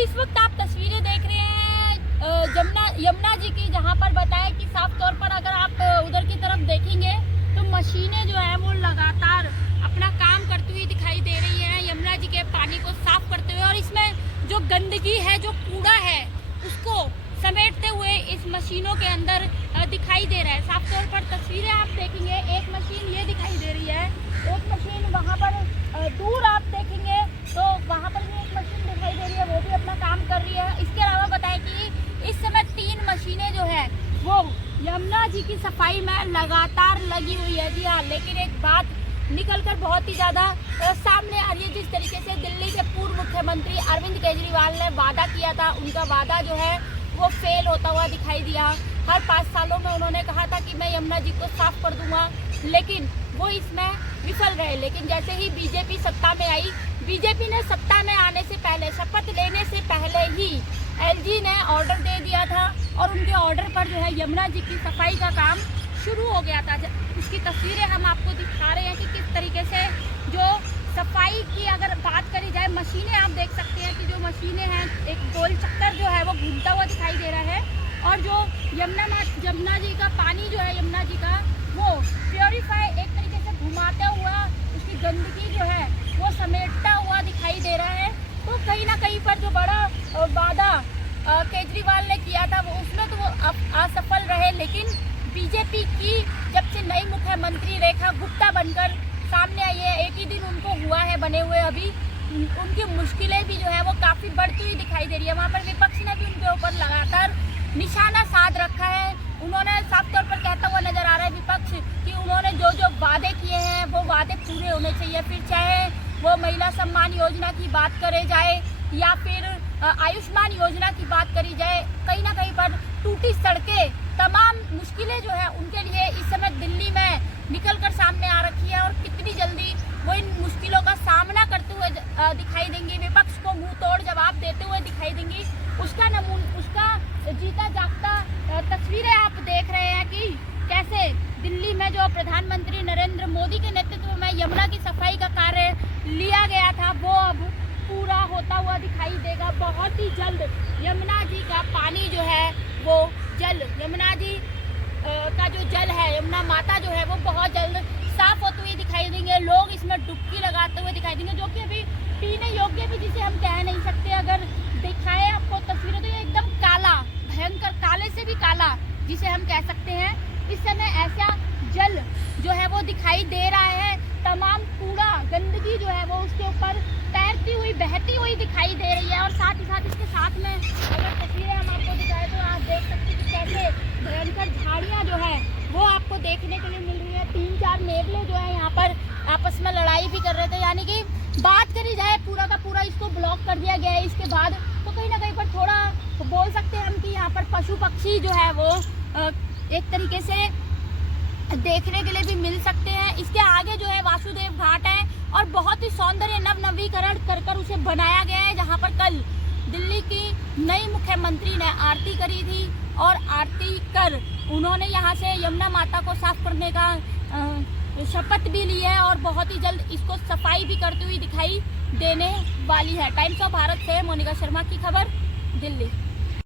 इस वक्त आप तस्वीरें देख रहे हैं यमुना जी की, जहां पर बताया कि साफ तौर पर अगर आप उधर की तरफ देखेंगे तो मशीनें जो है वो लगातार अपना काम करती हुई दिखाई दे रही हैं यमुना जी के पानी को साफ करते हुए, और इसमें जो गंदगी है, जो कूड़ा है, उसको समेटते हुए इस मशीनों के अंदर दिखाई दे रहा है। साफ तौर पर तस्वीरें आप देखेंगे, एक मशीन ये दिखाई दे रही है, एक मशीन वहाँ पर दूर आप देखेंगे तो वहाँ पर भी एक मशीन दिखाई दे रही है, वो भी अपना काम कर रही है। इसके अलावा बताएं कि इस समय 3 मशीनें जो है वो यमुना जी की सफाई में लगातार लगी हुई है। जी हाँ, लेकिन एक बात निकलकर बहुत ही ज़्यादा सामने आ रही है। जिस तरीके से दिल्ली के पूर्व मुख्यमंत्री अरविंद केजरीवाल ने वादा किया था, उनका वादा जो है वो फेल होता हुआ दिखाई दिया। हर 5 सालों में उन्होंने कहा था कि मैं यमुना जी को साफ कर दूंगा, लेकिन वो इसमें विफल रहे। लेकिन जैसे ही बीजेपी सत्ता में आई, बीजेपी ने सत्ता में आने से पहले, शपथ लेने से पहले ही एलजी ने ऑर्डर दे दिया था, और उनके ऑर्डर पर जो है यमुना जी की सफाई का काम शुरू हो गया था। इसकी तस्वीरें हम आपको दिखा रहे हैं कि किस तरीके से जो सफाई की अगर बात करी जाए, मशीनें आप देख सकते हैं कि जो मशीनें हैं, एक गोल चक्कर जो है वो घूमता हुआ दिखाई दे रहा है, और जो यमुना जी का पानी जो है, यमुना जी का वो प्योरीफाई एक तरीके से घुमाता हुआ उसकी गंदगी जो है वो समेटता हुआ दिखाई दे रहा है। तो कहीं ना कहीं पर जो बड़ा वादा केजरीवाल ने किया था वो उसमें तो वो असफल रहे। लेकिन बीजेपी की जब से नई मुख्यमंत्री रेखा गुप्ता बनकर सामने आई है, एक ही दिन उनको हुआ है बने हुए, अभी उनकी मुश्किलें भी जो है वो काफ़ी बढ़ती हुई दिखाई दे रही है। वहाँ पर विपक्ष ने भी उनके ऊपर लगातार निशाना साध रखा है। उन्होंने साफ तौर पर कहता हुआ नजर आ रहा है विपक्ष कि उन्होंने जो जो वादे किए हैं वो वादे पूरे होने चाहिए। फिर चाहे वो महिला सम्मान योजना की बात करे जाए या फिर आयुष्मान योजना की बात करी जाए, कहीं ना कहीं पर टूटी सड़कें, तमाम मुश्किलें जो है उनके लिए इस समय दिल्ली में निकलकर सामने आ रखी है, और कितनी जल्दी वो इन मुश्किलों का सामना करते हुए दिखाई देंगी, विपक्ष को मुंह तोड़ जवाब देते हुए दिखाई देंगी। उसका जीता जागता तस्वीरें आप देख रहे हैं कि कैसे दिल्ली में जो प्रधानमंत्री नरेंद्र मोदी के नेतृत्व में यमुना की सफाई का कार्य लिया गया था वो अब पूरा होता हुआ दिखाई देगा। बहुत ही जल्द यमुना जी का पानी जो है वो यमुना जी का जो जल है, यमुना माता जो है वो बहुत जल्द साफ होते हुए दिखाई देंगे। लोग इसमें डुबकी लगाते हुए दिखाई देंगे, जो कि अभी पीने योग्य भी जिसे हम कह नहीं सकते। अगर दिखाएं आपको तस्वीरें तो ये एकदम काला, भयंकर काले से भी काला जिसे हम कह सकते हैं, इस समय ऐसा जल जो है वो दिखाई दे रहा है। तमाम कूड़ा गंदगी जो है वो उसके ऊपर तैरती हुई, बहती हुई दिखाई दे रही है। और साथ ही साथ इसके साथ में अगर तस्वीरें हम आपको दिखाएं तो आप देख सकते हैं कि कैसे भयंकर झाड़ियाँ जो है वो आपको देखने के लिए मिल रही है। 3-4 नेवले जो है यहाँ पर आपस में लड़ाई भी कर रहे थे, यानी कि बात करी जाए पूरा का पूरा इसको ब्लॉक कर दिया गया है इसके बाद। तो कहीं ना कहीं पर थोड़ा बोल सकते हैं हम कि यहाँ पर पशु पक्षी जो है वो एक तरीके से देखने के लिए भी मिल सकते हैं। इसके आगे जो है वासुदेव घाट है, और बहुत ही सौंदर्य नवीकरण कर उसे बनाया गया है, जहाँ पर कल दिल्ली की नई मुख्यमंत्री ने आरती करी थी, और आरती कर उन्होंने यहाँ से यमुना माता को साफ करने का शपथ भी ली है, और बहुत ही जल्द इसको सफाई भी करती हुई दिखाई देने वाली है। टाइम्स ऑफ भारत से मोनिका शर्मा की खबर, दिल्ली।